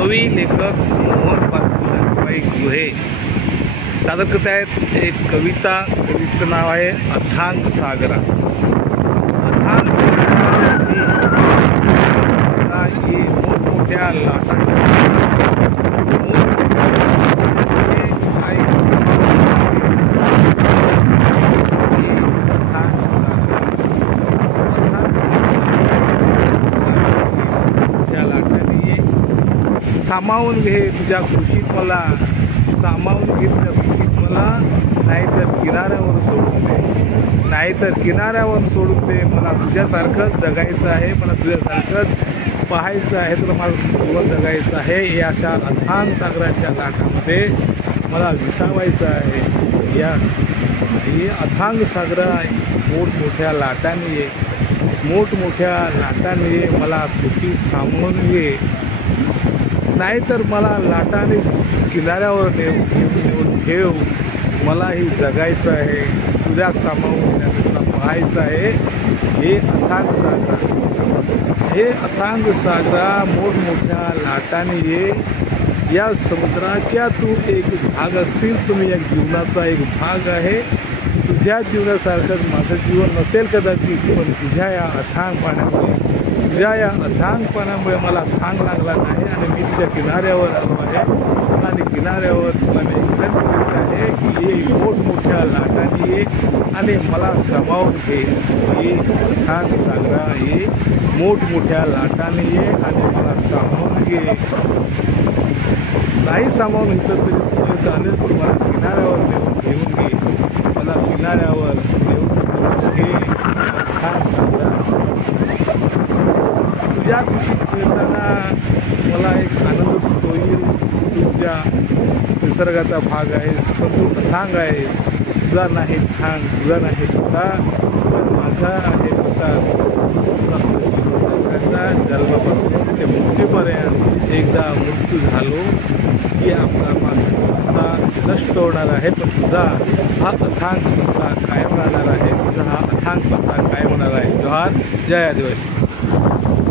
कवी लेखक मोहन बाई गुहे सादर करत आहेत एक कविता. कवीचं नाव आहे अथांग सागरा. अथांग सागरा ही मोठमोठ्या लाटांची सामावून घे तुझ्या खुशीत मला, सामावून घे तुझ्या खुशीत मला, नाहीतर किनाऱ्यावर सोडून दे, नाहीतर किनाऱ्यावर सोडून दे. मला तुझ्यासारखंच जगायचं आहे, मला तुझ्यासारखंच पाहायचं आहे, तुला माझं जीवन जगायचं आहे. या अशा अथांग सागराच्या लाटांमध्ये मला विसावायचं आहे. या ही अथांग सागरा मोठमोठ्या लाटांनी ये, मोठमोठ्या लाटांनी ये, मला खुशी सामावून घे, नाहीतर मला लाटाने किनाऱ्यावर नेऊन ठेव. मलाही जगायचं आहे, तुझ्या सामावून तुला पाहायचं आहे. हे अथांग सागरा, हे अथांग सागरा मोठमोठ्या लाटाने ये. या समुद्राच्या तू एक भाग असशील, तुम्ही एक जीवनाचा एक भाग आहे. तुझ्या जीवनासारखंच माझं जीवन नसेल कदाचित, पण तुझ्या या अथांग पाण्यामुळे, तुझ्या या अथांग पाण्यामुळे मला थांग लागला नाही आणि मी तुझ्या किनाऱ्यावर आलो आहे. आणि किनाऱ्यावर तुला मी विनंती करत आहे की ये मोठमोठ्या लाटांनी ये आणि मला सामावून घे. ये अथांग सागरा ये मोठमोठ्या लाटांनी ये आणि मला सामावून घे. नाही सामावून घेतलं तरी तुला चालेल, पण मला किनाऱ्यावर घेऊन घे, मला किनाऱ्यावर घेऊन घे. अथांग सागरा तुझ्या खुशीत खेळताना मला एक आनंद सुटतो येईल. तुझ्या निसर्गाचा भाग आहे, पण तू अथांग आहे. तुझा नाही थांग, तुझा नाही तुझा, पण माझा आहे तुझा. जन्मापासून ते मृत्यूपर्यंत एकदा मृत्यू झालो की आपला माझा नष्ट होणार आहे, पण तुझा हा अथांग पत्ता कायम राहणार आहे. तुझा हा अथांग पत्ता कायम होणार आहे. जोहार. जय आदिवासी.